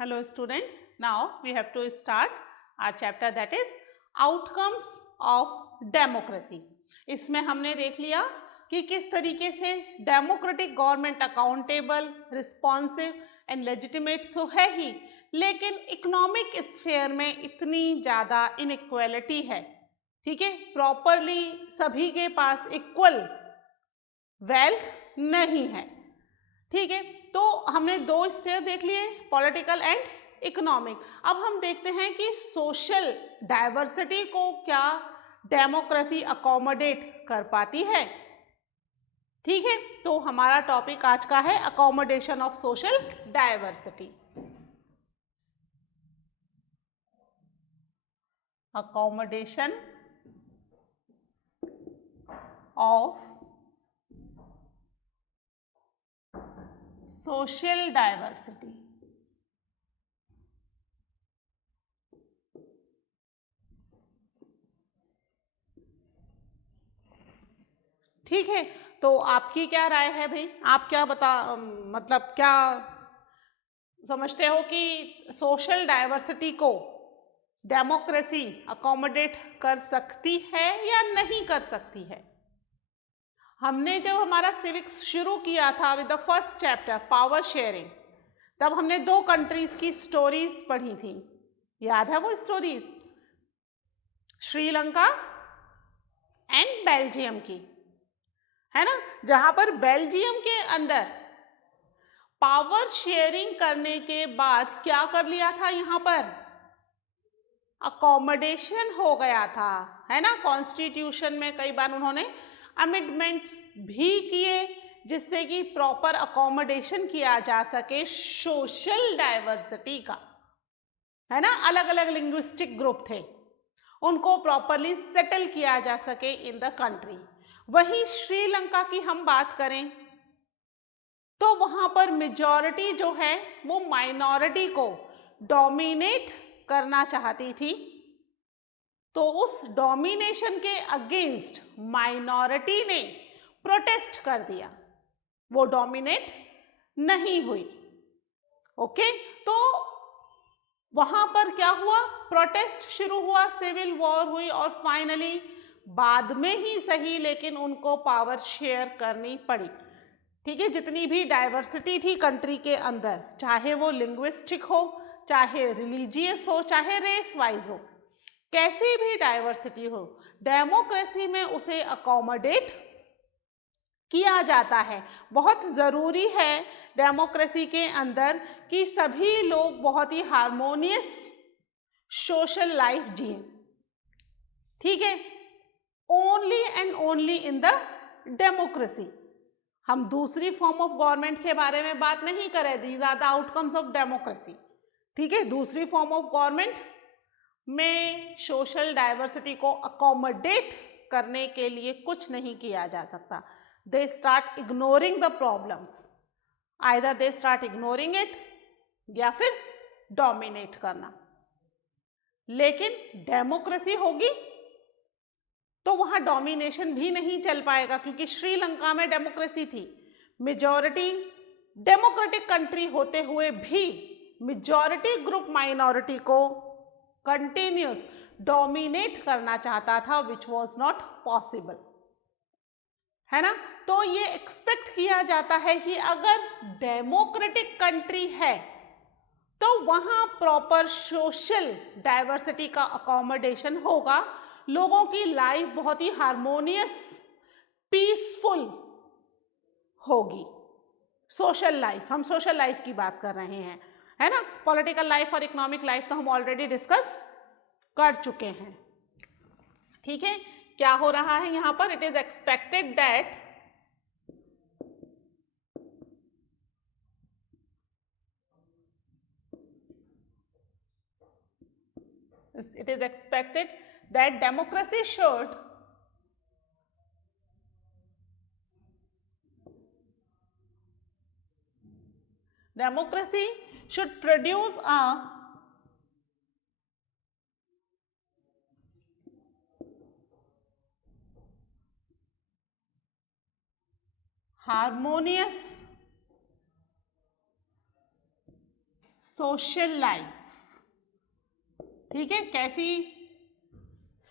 Hello students, now we have to start our chapter that is outcomes of democracy. इसमें हमने देख लिया कि किस तरीके से democratic government accountable, responsive and legitimate तो है ही, लेकिन इकोनॉमिक स्फेयर में इतनी ज़्यादा इनइक्वालिटी है, ठीक है, प्रॉपरली सभी के पास इक्वल वेल्थ नहीं है, ठीक है। तो हमने दो स्फेयर देख लिए, पॉलिटिकल एंड इकोनॉमिक। अब हम देखते हैं कि सोशल डाइवर्सिटी को क्या डेमोक्रेसी अकोमोडेट कर पाती है, ठीक है। तो हमारा टॉपिक आज का है accommodation of social diversity. Accommodation of social diversity. ठीक है, तो आपकी क्या राय है भाई? आप क्या मतलब क्या समझते हो कि सोशल डाइवर्सिटी को डेमोक्रेसी अकोमोडेट कर सकती है या नहीं कर सकती है? हमने जब हमारा सिविक्स शुरू किया था with the first chapter power sharing, तब हमने दो कंट्रीज की स्टोरीज पढ़ी थी, याद है वो स्टोरीज? श्रीलंका एंड बेल्जियम की, है ना, जहां पर बेल्जियम के अंदर पावर शेयरिंग करने के बाद क्या कर लिया था, यहां पर अकोमोडेशन हो गया था, है ना। कॉन्स्टिट्यूशन में कई बार उन्होंने अमेंडमेंट्स भी किए जिससे कि प्रॉपर अकोमोडेशन किया जा सके सोशल डाइवर्सिटी का, है ना। अलग अलग लिंग्विस्टिक ग्रुप थे, उनको प्रॉपरली सेटल किया जा सके इन द कंट्री। वहीं श्रीलंका की हम बात करें तो वहां पर मेजॉरिटी जो है वो माइनॉरिटी को डोमिनेट करना चाहती थी, तो उस डोमिनेशन के अगेंस्ट माइनॉरिटी ने प्रोटेस्ट कर दिया, वो डोमिनेट नहीं हुई। ओके, तो वहां पर क्या हुआ, प्रोटेस्ट शुरू हुआ, सिविल वॉर हुई और फाइनली बाद में ही सही लेकिन उनको पावर शेयर करनी पड़ी, ठीक है। जितनी भी डाइवर्सिटी थी कंट्री के अंदर, चाहे वो लिंग्विस्टिक हो, चाहे रिलीजियस हो, चाहे रेस वाइज हो, कैसी भी डाइवर्सिटी हो, डेमोक्रेसी में उसे अकोमोडेट किया जाता है। बहुत ज़रूरी है डेमोक्रेसी के अंदर कि सभी लोग बहुत ही हार्मोनियस सोशल लाइफ जिए, ठीक है। Only and only in the democracy. हम दूसरी फॉर्म ऑफ गवर्नमेंट के बारे में बात नहीं करें, these are the outcomes of democracy, ठीक है। दूसरी फॉर्म ऑफ गवर्नमेंट में सोशल डाइवर्सिटी को अकोमोडेट करने के लिए कुछ नहीं किया जा सकता। They start ignoring the problems, either they start ignoring it या फिर डोमिनेट करना। लेकिन डेमोक्रेसी होगी तो वहां डोमिनेशन भी नहीं चल पाएगा, क्योंकि श्रीलंका में डेमोक्रेसी थी, मेजॉरिटी डेमोक्रेटिक कंट्री होते हुए भी मेजॉरिटी ग्रुप माइनॉरिटी को कंटिन्यूस डोमिनेट करना चाहता था, विच वॉज नॉट पॉसिबल, है ना। तो ये एक्सपेक्ट किया जाता है कि अगर डेमोक्रेटिक कंट्री है तो वहां प्रॉपर सोशल डाइवर्सिटी का अकोमोडेशन होगा, लोगों की लाइफ बहुत ही हार्मोनियस पीसफुल होगी। सोशल लाइफ, हम सोशल लाइफ की बात कर रहे हैं, है ना। पॉलिटिकल लाइफ और इकोनॉमिक लाइफ तो हम ऑलरेडी डिस्कस कर चुके हैं, ठीक है। क्या हो रहा है यहां पर, it is expected that democracy should produce a harmonious social life, ठीक है, कैसी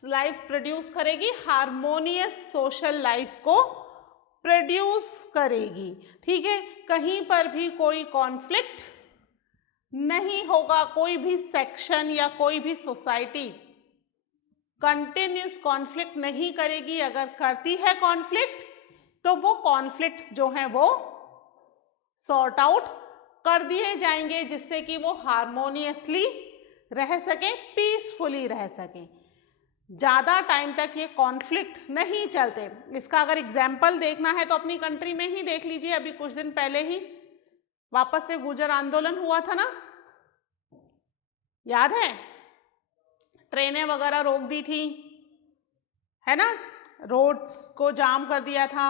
लाइफ प्रोड्यूस करेगी, हार्मोनियस सोशल लाइफ को प्रोड्यूस करेगी, ठीक है। कहीं पर भी कोई कॉन्फ्लिक्ट नहीं होगा, कोई भी सेक्शन या कोई भी सोसाइटी कंटिन्यूस कॉन्फ्लिक्ट नहीं करेगी। अगर करती है कॉन्फ्लिक्ट तो वो कॉन्फ्लिक्ट्स जो हैं वो सॉर्ट आउट कर दिए जाएंगे, जिससे कि वो हार्मोनियसली रह सकें, पीसफुली रह सकें। ज़्यादा टाइम तक ये कॉन्फ्लिक्ट नहीं चलते। इसका अगर एग्जाम्पल देखना है तो अपनी कंट्री में ही देख लीजिए। अभी कुछ दिन पहले ही वापस से गुर्जर आंदोलन हुआ था ना, याद है? ट्रेनें वगैरह रोक दी थी, है ना, रोड्स को जाम कर दिया था,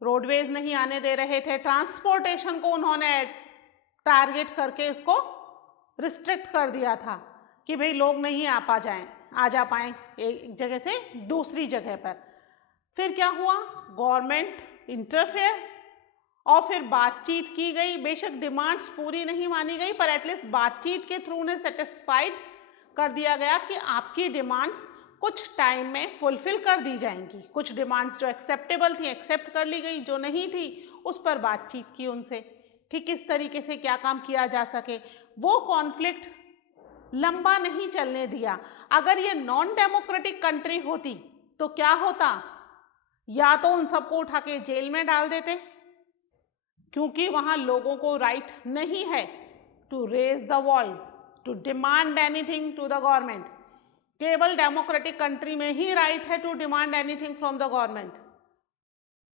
रोडवेज नहीं आने दे रहे थे, ट्रांसपोर्टेशन को उन्होंने टारगेट करके इसको रिस्ट्रिक्ट कर दिया था कि भाई लोग नहीं आ जा पाएँ एक जगह से दूसरी जगह पर। फिर क्या हुआ, गवर्नमेंट इंटरफेयर और फिर बातचीत की गई। बेशक डिमांड्स पूरी नहीं मानी गई, पर एटलीस्ट बातचीत के थ्रू उन्हें सेटिस्फाइड कर दिया गया कि आपकी डिमांड्स कुछ टाइम में फुलफिल कर दी जाएंगी। कुछ डिमांड्स जो एक्सेप्टेबल थी एक्सेप्ट कर ली गई, जो नहीं थी उस पर बातचीत की उनसे कि किस तरीके से क्या काम किया जा सके। वो कॉन्फ्लिक्ट लंबा नहीं चलने दिया। अगर ये नॉन डेमोक्रेटिक कंट्री होती तो क्या होता, या तो उन सबको उठा के जेल में डाल देते, क्योंकि वहां लोगों को राइट नहीं है to raise the voice, to demand anything to the government. केवल डेमोक्रेटिक कंट्री में ही राइट है to demand anything from the government,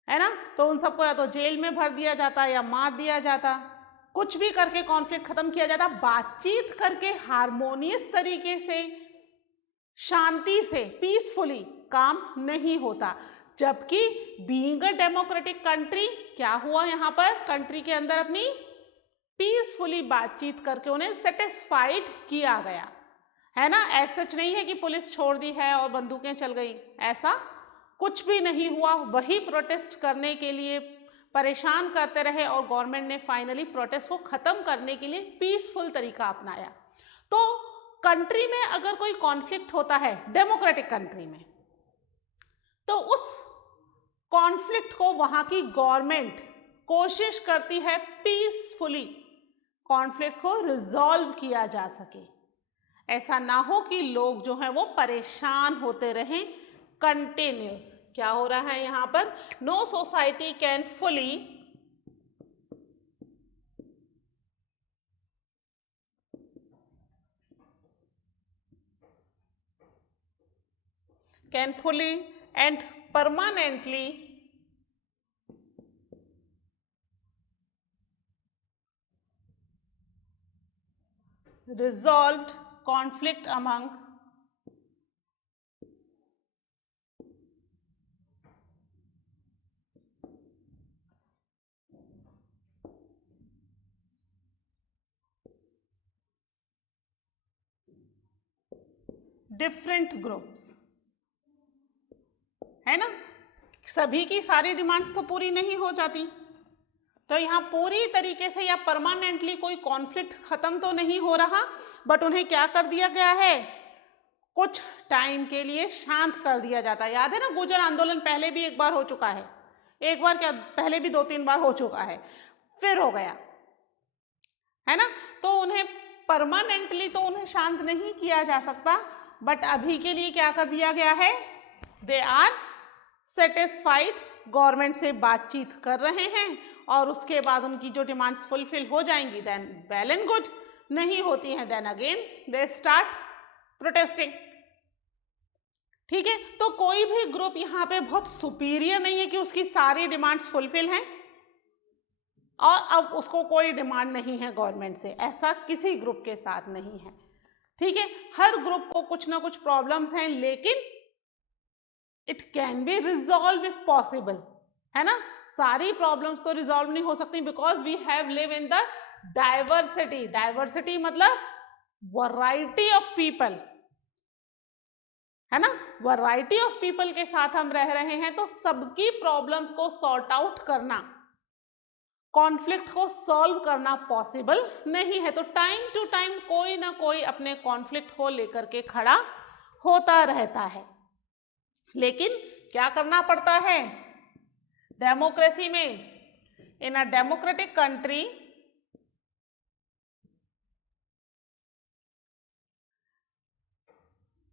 है ना। तो उन सबको या तो जेल में भर दिया जाता या मार दिया जाता, कुछ भी करके कॉन्फ्लिक्ट खत्म किया जाता। बातचीत करके हार्मोनियस तरीके से, शांति से, पीसफुली काम नहीं होता। जबकि बीइंग अ डेमोक्रेटिक कंट्री क्या हुआ, यहाँ पर कंट्री के अंदर अपनी पीसफुली बातचीत करके उन्हें सेटिस्फाइड किया गया, है ना। ऐसा सच नहीं है कि पुलिस छोड़ दी है और बंदूकें चल गई, ऐसा कुछ भी नहीं हुआ। वही प्रोटेस्ट करने के लिए परेशान करते रहे और गवर्नमेंट ने फाइनली प्रोटेस्ट को खत्म करने के लिए पीसफुल तरीका अपनाया। तो कंट्री में अगर कोई कॉन्फ्लिक्ट होता है डेमोक्रेटिक कंट्री में, तो उस कॉन्फ्लिक्ट को वहां की गवर्नमेंट कोशिश करती है पीसफुली कॉन्फ्लिक्ट को रिजॉल्व किया जा सके। ऐसा ना हो कि लोग जो हैं वो परेशान होते रहें कंटिन्यूस। क्या हो रहा है यहाँ पर, no society can fully and permanently resolved conflict among different groups, है ना। सभी की सारी डिमांड्स तो पूरी नहीं हो जाती, तो यहाँ पूरी तरीके से या परमानेंटली कोई कॉन्फ्लिक्ट खत्म तो नहीं हो रहा, बट उन्हें क्या कर दिया गया है, कुछ टाइम के लिए शांत कर दिया जाता है। याद है ना, गुर्जर आंदोलन पहले भी एक बार हो चुका है, एक बार क्या, पहले भी 2-3 बार हो चुका है, फिर हो गया, है ना। तो उन्हें परमानेंटली तो उन्हें शांत नहीं किया जा सकता, बट अभी के लिए क्या कर दिया गया है, दे आर सेटिस्फाइड, गवर्नमेंट से बातचीत कर रहे हैं और उसके बाद उनकी जो डिमांड्स फुलफिल हो जाएंगी देन वेल एंड गुड, नहीं होती हैं then again they start protesting, ठीक है। तो कोई भी ग्रुप यहाँ पे बहुत सुपीरियर नहीं है कि उसकी सारी डिमांड्स फुलफिल हैं और अब उसको कोई डिमांड नहीं है गवर्नमेंट से, ऐसा किसी ग्रुप के साथ नहीं है, ठीक है। हर ग्रुप को कुछ ना कुछ प्रॉब्लम्स हैं, लेकिन it can be resolve if possible, है ना। सारी प्रॉब्लम्स तो रिजॉल्व नहीं हो सकती because we have live in the diversity. Diversity मतलब वैरायटी ऑफ पीपल, है ना। वैरायटी ऑफ पीपल के साथ हम रह रहे हैं, तो सबकी प्रॉब्लम्स को सॉर्ट आउट करना कॉन्फ्लिक्ट को सॉल्व करना पॉसिबल नहीं है। तो टाइम टू टाइम कोई ना कोई अपने कॉन्फ्लिक्ट को लेकर के खड़ा होता रहता है, लेकिन क्या करना पड़ता है डेमोक्रेसी में? In a democratic country,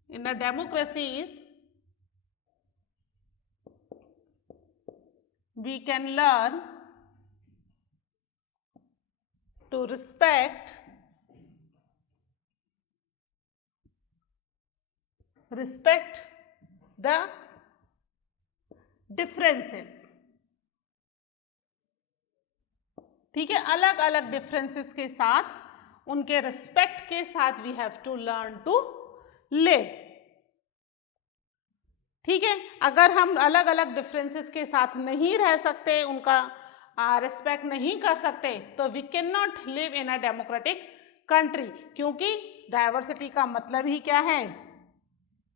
in a democracies we can learn to respect the differences। ठीक है, अलग अलग डिफरेंसेस के साथ उनके रिस्पेक्ट के साथ we have to learn to live. ठीक है, अगर हम अलग अलग डिफरेंसेस के साथ नहीं रह सकते, उनका रिस्पेक्ट नहीं कर सकते, तो we can not live in a democratic country. क्योंकि डाइवर्सिटी का मतलब ही क्या है?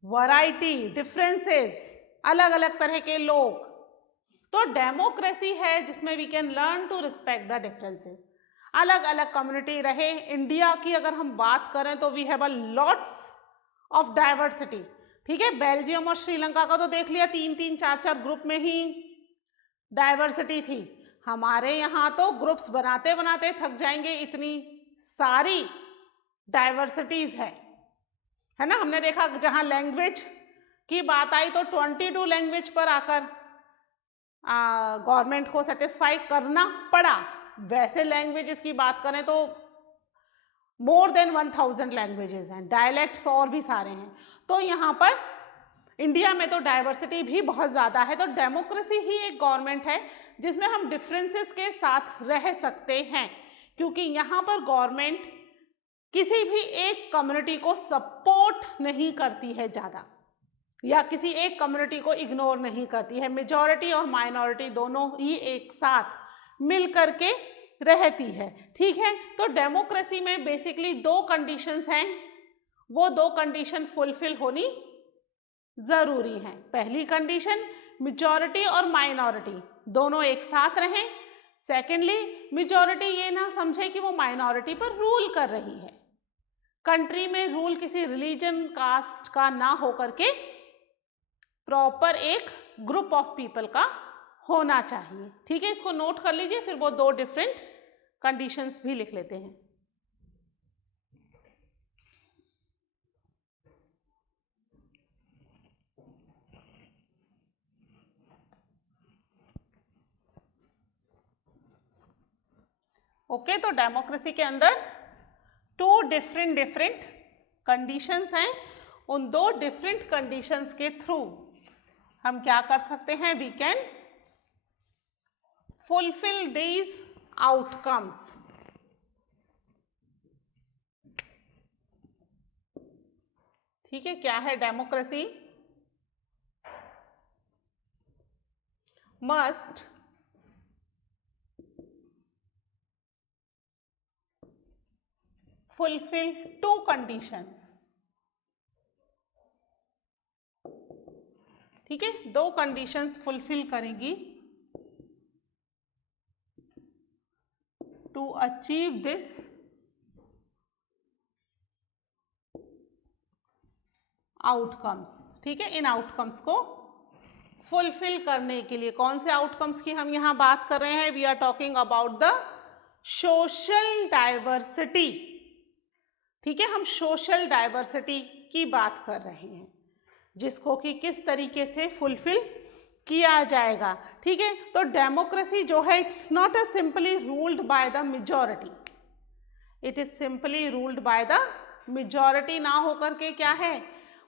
वैरायटी, डिफरेंसेस, अलग अलग तरह के लोग। तो डेमोक्रेसी है जिसमें we can learn to respect the differences. अलग अलग कम्युनिटी रहे। इंडिया की अगर हम बात करें तो we have a lots of diversity. ठीक है, बेल्जियम और श्रीलंका का तो देख लिया, 3-3, 4-4 ग्रुप में ही डाइवर्सिटी थी। हमारे यहाँ तो ग्रुप्स बनाते बनाते थक जाएंगे, इतनी सारी डाइवर्सिटीज है ना। हमने देखा जहाँ लैंग्वेज की बात आई तो 22 लैंग्वेज पर आकर गवर्नमेंट को सेटिस्फाई करना पड़ा। वैसे लैंग्वेजेस की बात करें तो मोर देन 1000 लैंग्वेजेस हैं, डायलेक्ट्स और भी सारे हैं। तो यहाँ पर इंडिया में तो डाइवर्सिटी भी बहुत ज़्यादा है। तो डेमोक्रेसी ही एक गवर्नमेंट है जिसमें हम डिफरेंसेस के साथ रह सकते हैं, क्योंकि यहाँ पर गवर्नमेंट किसी भी एक कम्युनिटी को सपोर्ट नहीं करती है ज़्यादा, या किसी एक कम्युनिटी को इग्नोर नहीं करती है। मेजॉरिटी और माइनॉरिटी दोनों ही एक साथ मिल करके रहती है। ठीक है, तो डेमोक्रेसी में बेसिकली 2 कंडीशंस हैं, वो 2 कंडीशन फुलफिल होनी जरूरी है। पहली कंडीशन, मेजॉरिटी और माइनॉरिटी दोनों एक साथ रहें। सेकेंडली, मेजॉरिटी ये ना समझे कि वो माइनॉरिटी पर रूल कर रही है। कंट्री में रूल किसी रिलीजन, कास्ट का ना हो करके प्रॉपर एक ग्रुप ऑफ पीपल का होना चाहिए। ठीक है, इसको नोट कर लीजिए, फिर वो 2 डिफरेंट कंडीशंस भी लिख लेते हैं। ओके, तो डेमोक्रेसी के अंदर 2 डिफरेंट कंडीशंस हैं। उन 2 डिफरेंट कंडीशंस के थ्रू हम क्या कर सकते हैं? We can fulfil these outcomes. ठीक है, क्या है डेमोक्रेसी? Must fulfill 2 conditions। ठीक है, 2 कंडीशंस फुलफिल करेगी टू अचीव दिस आउटकम्स। ठीक है, इन आउटकम्स को फुलफिल करने के लिए कौन से आउटकम्स की हम यहाँ बात कर रहे हैं? We are talking about the social diversity. ठीक है, हम सोशल डाइवर्सिटी की बात कर रहे हैं, जिसको कि किस तरीके से फुलफिल किया जाएगा। ठीक है, तो डेमोक्रेसी जो है it's not a simply ruled by the majority, it is simply ruled by the majority ना होकर के क्या है,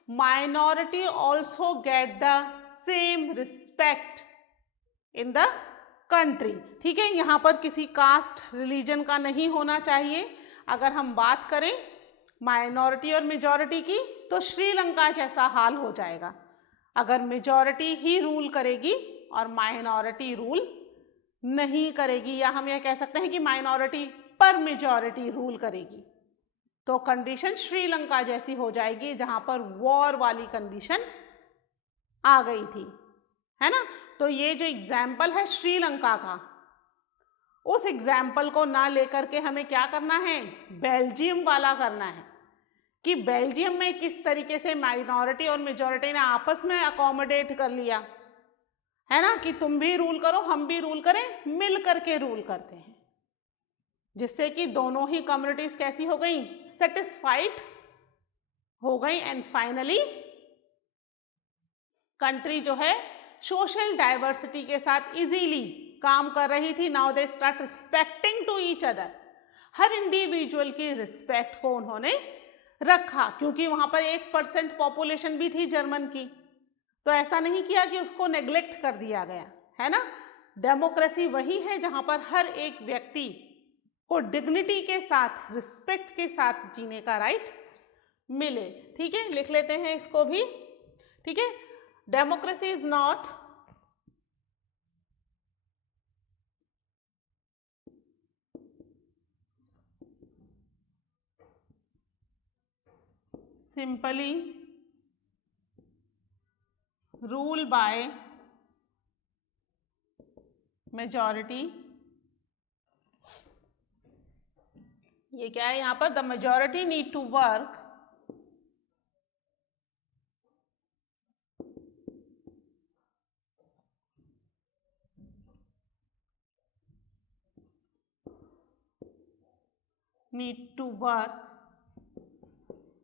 minority also get the same respect in the country. ठीक है, यहाँ पर किसी कास्ट, रिलीजन का नहीं होना चाहिए। अगर हम बात करें माइनॉरिटी और मेजॉरिटी की, तो श्रीलंका जैसा हाल हो जाएगा अगर मेजॉरिटी ही रूल करेगी और माइनॉरिटी रूल नहीं करेगी, या हम यह कह सकते हैं कि माइनॉरिटी पर मेजॉरिटी रूल करेगी, तो कंडीशन श्रीलंका जैसी हो जाएगी, जहां पर वॉर वाली कंडीशन आ गई थी, है ना। तो ये जो एग्जाम्पल है श्रीलंका का, उस एग्जाम्पल को ना लेकर के हमें क्या करना है, बेल्जियम वाला करना है कि बेल्जियम में किस तरीके से माइनॉरिटी और मेजॉरिटी ने आपस में अकोमोडेट कर लिया, है ना, कि तुम भी रूल करो हम भी रूल करें, मिल करके रूल करते हैं, जिससे कि दोनों ही कम्युनिटीज कैसी हो गई, सेटिस्फाइड हो गई एंड फाइनली कंट्री जो है सोशल डाइवर्सिटी के साथ इजीली काम कर रही थी। Now they start respecting to each other, हर इंडिविजुअल की रिस्पेक्ट को उन्होंने रखा, क्योंकि वहां पर 1% पॉपुलेशन भी थी जर्मन की, तो ऐसा नहीं किया कि उसको नेग्लेक्ट कर दिया गया, है ना। डेमोक्रेसी वही है जहां पर हर एक व्यक्ति को डिग्निटी के साथ, रिस्पेक्ट के साथ जीने का राइट मिले। ठीक है, लिख लेते हैं इसको भी। ठीक है, democracy is not simply rule by majority। ये क्या है यहाँ पर, the majority need to work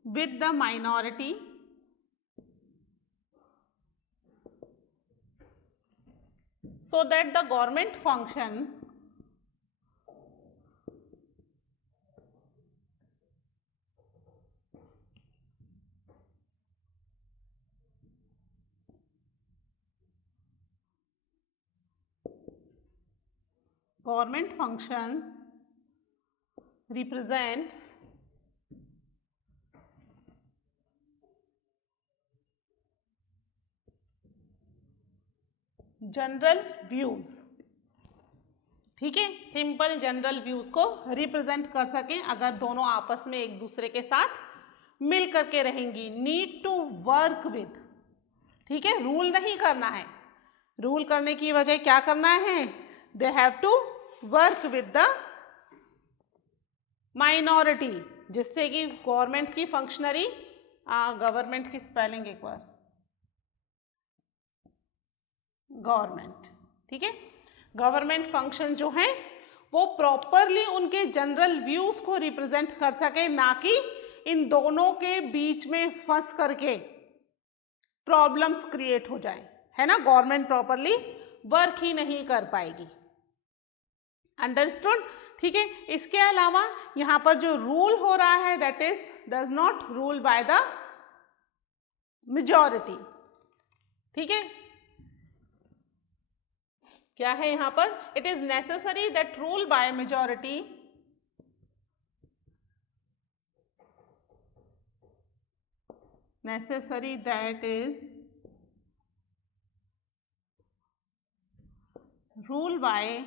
with the minority so that the government function represents general views. ठीक है, सिंपल जनरल व्यूज को रिप्रेजेंट कर सकें अगर दोनों आपस में एक दूसरे के साथ मिल करके रहेंगी। नीड टू वर्क विद, ठीक है, रूल नहीं करना है, रूल करने की वजह क्या करना है, they have to work with the minority, जिससे कि गवर्नमेंट की फंक्शनरी, गवर्नमेंट की स्पेलिंग एक बार, गवर्नमेंट, ठीक है, गवर्नमेंट फंक्शन जो है वो प्रॉपरली उनके जनरल व्यूज को रिप्रेजेंट कर सके, ना कि इन दोनों के बीच में फंस करके प्रॉब्लम्स क्रिएट हो जाए, है ना, गवर्नमेंट प्रॉपरली वर्क ही नहीं कर पाएगी। अंडरस्टूड। ठीक है, इसके अलावा यहां पर जो रूल हो रहा है that is does not rule by the majority. ठीक है, क्या है यहां पर, it is necessary that rule by majority necessary that is rule by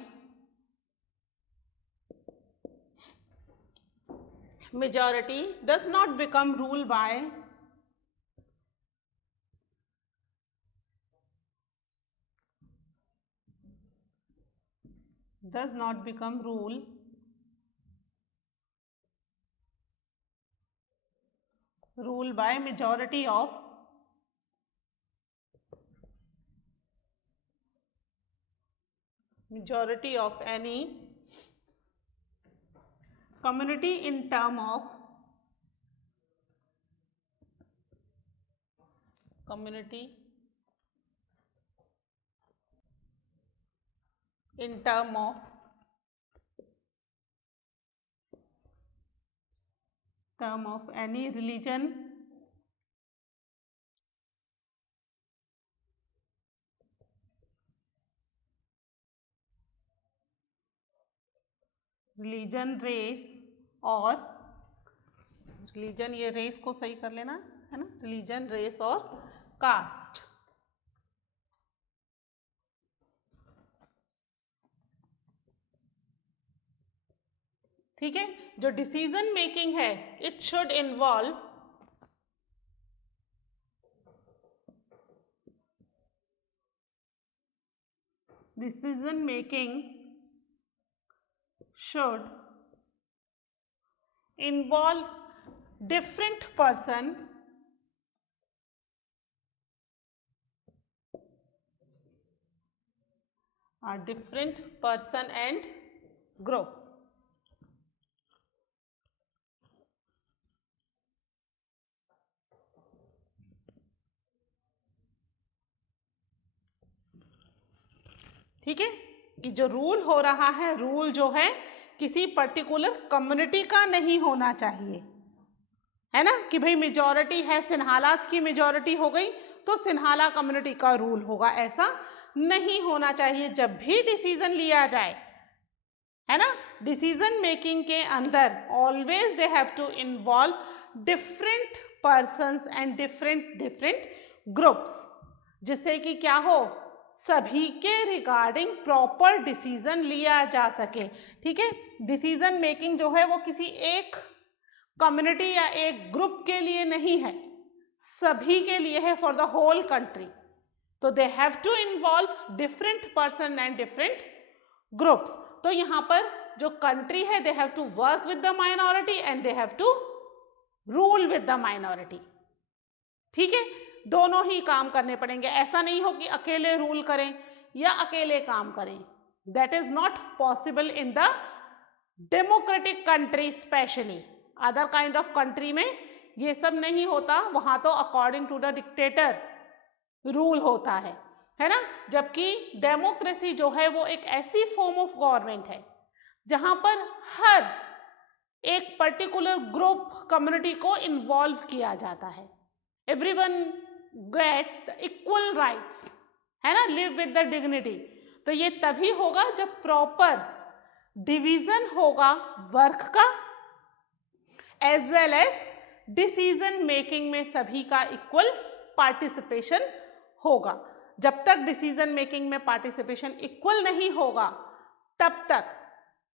majority does not become rule by does not become rule by majority of any community in term of community in term of any religion, race और religion, ये race को सही कर लेना है ना, religion, race और cast. ठीक है, जो डिसीजन मेकिंग है it should involve decision making should involve different person and groups. ठीक है, कि जो रूल हो रहा है, रूल जो है किसी पर्टिकुलर कम्युनिटी का नहीं होना चाहिए, है ना, कि भाई मेजॉरिटी है, सिन्हालास की मेजॉरिटी हो गई तो सिन्हाला कम्युनिटी का रूल होगा, ऐसा नहीं होना चाहिए। जब भी डिसीजन लिया जाए, है ना, डिसीजन मेकिंग के अंदर always they have to involve different persons and different groups, जिससे कि क्या हो, सभी के रिगार्डिंग प्रॉपर डिसीजन लिया जा सके। ठीक है, डिसीजन मेकिंग जो है वो किसी एक कम्युनिटी या एक ग्रुप के लिए नहीं है, सभी के लिए है, फॉर द होल कंट्री। तो they have to involve different person and different groups. तो यहाँ पर जो कंट्री है, they have to work with the minority and they have to rule with the minority. ठीक है, दोनों ही काम करने पड़ेंगे, ऐसा नहीं हो कि अकेले रूल करें या अकेले काम करें। That is not possible in the democratic country, specially other kind of country में ये सब नहीं होता, वहां तो according to the dictator rule होता है ना। जबकि डेमोक्रेसी जो है वो एक ऐसी फॉर्म ऑफ गवर्नमेंट है जहां पर हर एक पर्टिकुलर ग्रुप, कम्युनिटी को इन्वॉल्व किया जाता है। एवरीवन गेट इक्वल राइट्स, है ना, लिव विद द डिग्निटी। तो ये तभी होगा जब प्रॉपर डिवीजन होगा वर्क का, as well as decision making में सभी का इक्वल पार्टिसिपेशन होगा। जब तक डिसीजन मेकिंग में पार्टिसिपेशन इक्वल नहीं होगा तब तक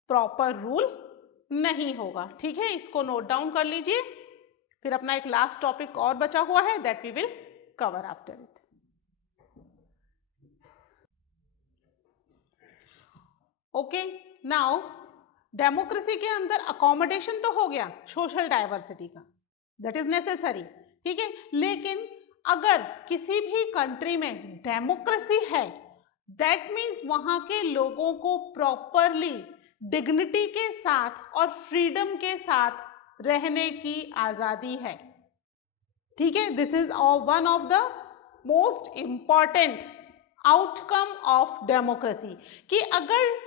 प्रॉपर रूल नहीं होगा। ठीक है, इसको नोट डाउन कर लीजिए। फिर अपना एक लास्ट टॉपिक और बचा हुआ है, that we will cover after it. Okay, now democracy के अंदर अकोमोडेशन तो हो गया सोशल डाइवर्सिटी का, दैट इज नेसेसरी। ठीक है, लेकिन अगर किसी भी कंट्री में डेमोक्रेसी है, दैट मीन्स वहां के लोगों को प्रॉपरली डिग्निटी के साथ और फ्रीडम के साथ रहने की आजादी है। ठीक है, this is one of the most important outcome of democracy, कि अगर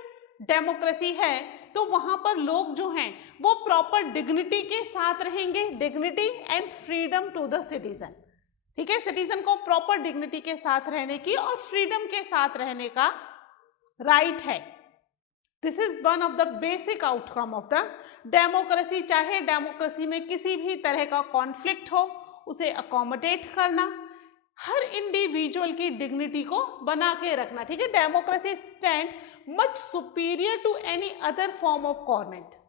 डेमोक्रेसी है तो वहां पर लोग जो हैं वो प्रॉपर डिग्निटी के साथ रहेंगे, dignity and freedom to the citizen. ठीक है, सिटीजन को प्रॉपर डिग्निटी के साथ रहने की और फ्रीडम के साथ रहने का राइट है। This is one of the basic outcome of the democracy. चाहे डेमोक्रेसी में किसी भी तरह का कॉन्फ्लिक्ट हो, उसे अकोमोडेट करना, हर इंडिविजुअल की डिग्निटी को बना के रखना। ठीक है, democracy stand much superior to any other form of government.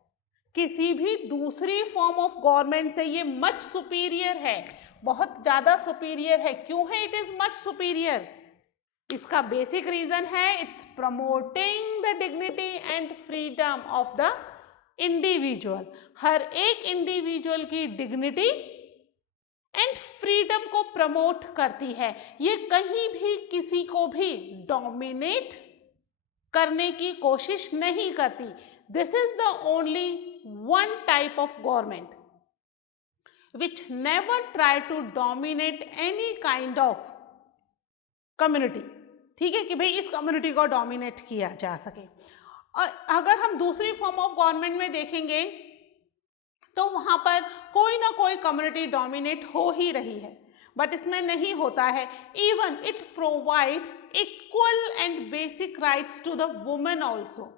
किसी भी दूसरी फॉर्म ऑफ गवर्नमेंट से ये मच सुपीरियर है, बहुत ज्यादा सुपीरियर है। क्यों है इट इज मच सुपीरियर? इसका बेसिक रीजन है it's promoting the dignity and freedom of the individual. हर एक इंडिविजुअल की डिग्निटी एंड फ्रीडम को प्रमोट करती है। ये कहीं भी किसी को भी डोमिनेट करने की कोशिश नहीं करती। This is the only one type of government which never try to dominate any kind of community। ठीक है, कि भाई इस कम्युनिटी को डोमिनेट किया जा सके। और अगर हम दूसरी फॉर्म ऑफ गवर्नमेंट में देखेंगे तो वहां पर कोई ना कोई कम्युनिटी डोमिनेट हो ही रही है, बट इसमें नहीं होता है। Even it provide equal and basic rights to the women also.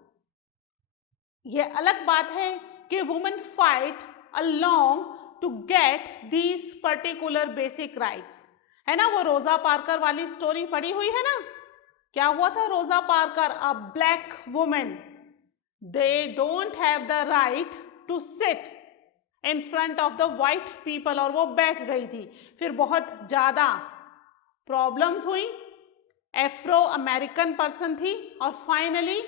ये अलग बात है कि women fight along to get these particular basic rights, है ना। वो रोजा पार्कर वाली स्टोरी पढ़ी हुई है ना, क्या हुआ था? Rosa Parker, a black women, they don't have the right to sit in front of the white people, और वो बैठ गई थी। फिर बहुत ज्यादा प्रॉब्लम्स हुई, एफ्रो अमेरिकन पर्सन थी, और फाइनली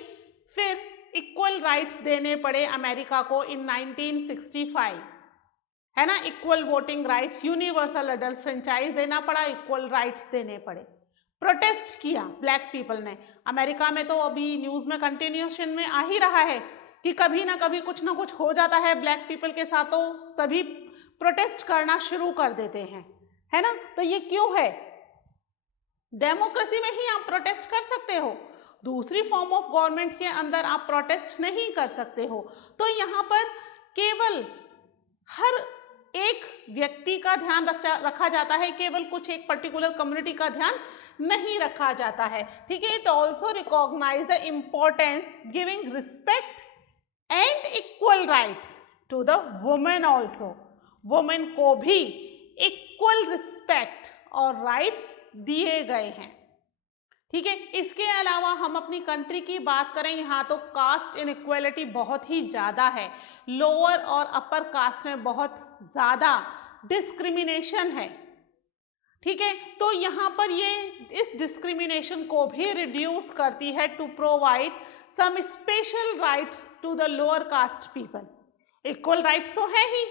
फिर इक्वल राइट्स देने पड़े अमेरिका को इन 1965, है ना। Equal voting rights, universal adult franchise देना पड़ा, इक्वल राइट्स देने पड़े। प्रोटेस्ट किया ब्लैक पीपल ने अमेरिका में, तो अभी न्यूज में कंटिन्यूशन में आ ही रहा है कि कभी ना कभी कुछ ना कुछ हो जाता है ब्लैक पीपल के साथ, तो सभी प्रोटेस्ट करना शुरू कर देते हैं, है ना। तो ये क्यों है? डेमोक्रेसी में ही आप प्रोटेस्ट कर सकते हो, दूसरी फॉर्म ऑफ गवर्नमेंट के अंदर आप प्रोटेस्ट नहीं कर सकते हो। तो यहाँ पर केवल हर एक व्यक्ति का ध्यान रखा जाता है, केवल कुछ एक पर्टिकुलर कम्युनिटी का ध्यान नहीं रखा जाता है, ठीक है। It also recognise the importance giving respect and equal rights to the women also, women को भी इक्वल रिस्पेक्ट और राइट्स दिए गए हैं, ठीक है। इसके अलावा हम अपनी कंट्री की बात करें, यहाँ तो कास्ट इनइक्वालिटी बहुत ही ज़्यादा है, लोअर और अपर कास्ट में बहुत ज़्यादा डिस्क्रिमिनेशन है, ठीक है। तो यहाँ पर ये इस डिस्क्रिमिनेशन को भी रिड्यूस करती है to provide some special rights to the lower caste people. Equal rights तो है ही,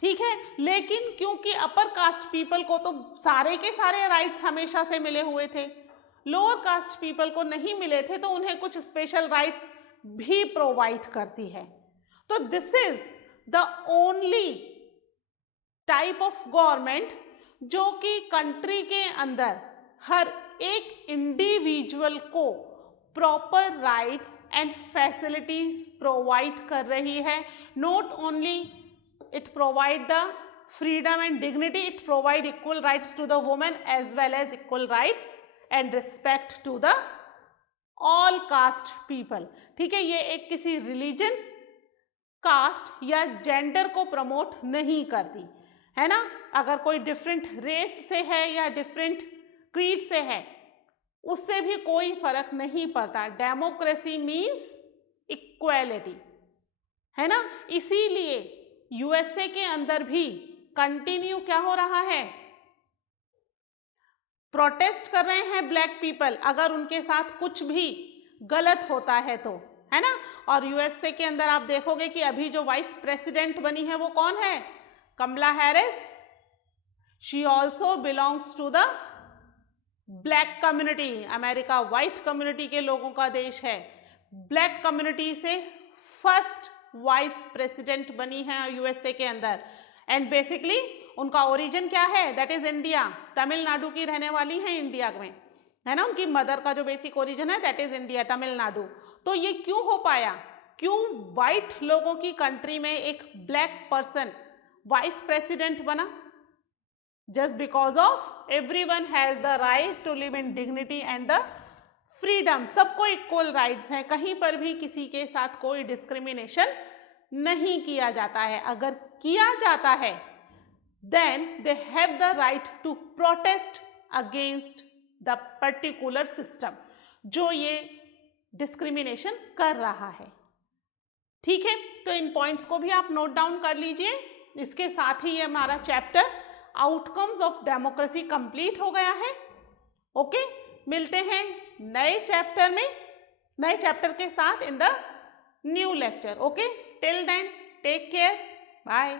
ठीक है, लेकिन क्योंकि अपर कास्ट पीपल को तो सारे के सारे राइट्स हमेशा से मिले हुए थे, लोअर कास्ट पीपल को नहीं मिले थे, तो उन्हें कुछ स्पेशल राइट्स भी प्रोवाइड करती है। तो this is the only type of government जो कि कंट्री के अंदर हर एक इंडिविजुअल को proper rights and facilities provide कर रही है। Not only it provide the freedom and dignity, it provide equal rights to the women as well as equal rights and respect to the all caste people, ठीक है। ये एक किसी religion, cast या gender को प्रमोट नहीं करती, है ना। अगर कोई डिफरेंट रेस से है या डिफरेंट क्रीड से है, उससे भी कोई फर्क नहीं पड़ता। डेमोक्रेसी मीन्स इक्वालिटी, है ना। इसीलिए यूएसए के अंदर भी कंटिन्यू क्या हो रहा है, प्रोटेस्ट कर रहे हैं ब्लैक पीपल अगर उनके साथ कुछ भी गलत होता है तो, है ना। और यूएसए के अंदर आप देखोगे कि अभी जो वाइस प्रेसिडेंट बनी है वो कौन है, Kamala Harris. She also belongs to the black community. America white community के लोगों का देश है, ब्लैक कम्युनिटी से फर्स्ट वाइस प्रेसिडेंट बनी है यूएसए के अंदर। एंड बेसिकली उनका ओरिजिन क्या है, दैट इज इंडिया, तमिलनाडु की रहने वाली है इंडिया में, है ना। उनकी मदर का जो बेसिक ओरिजिन है दैट इज इंडिया, तमिलनाडु। तो ये क्यों हो पाया, क्यों वाइट लोगों की कंट्री में एक ब्लैक पर्सन वाइस प्रेसिडेंट बना? Just because of everyone has the right to live in dignity and the freedom. सबको इक्वल राइट्स हैं, कहीं पर भी किसी के साथ कोई डिस्क्रिमिनेशन नहीं किया जाता है। अगर किया जाता है then they have the right to protest against the particular system जो ये डिस्क्रिमिनेशन कर रहा है, ठीक है। तो इन पॉइंट्स को भी आप नोट डाउन कर लीजिए। इसके साथ ही ये हमारा chapter outcomes of democracy complete हो गया है। ओके, मिलते हैं नए चैप्टर में, नए चैप्टर के साथ in the new lecture. Okay, till then take care, bye.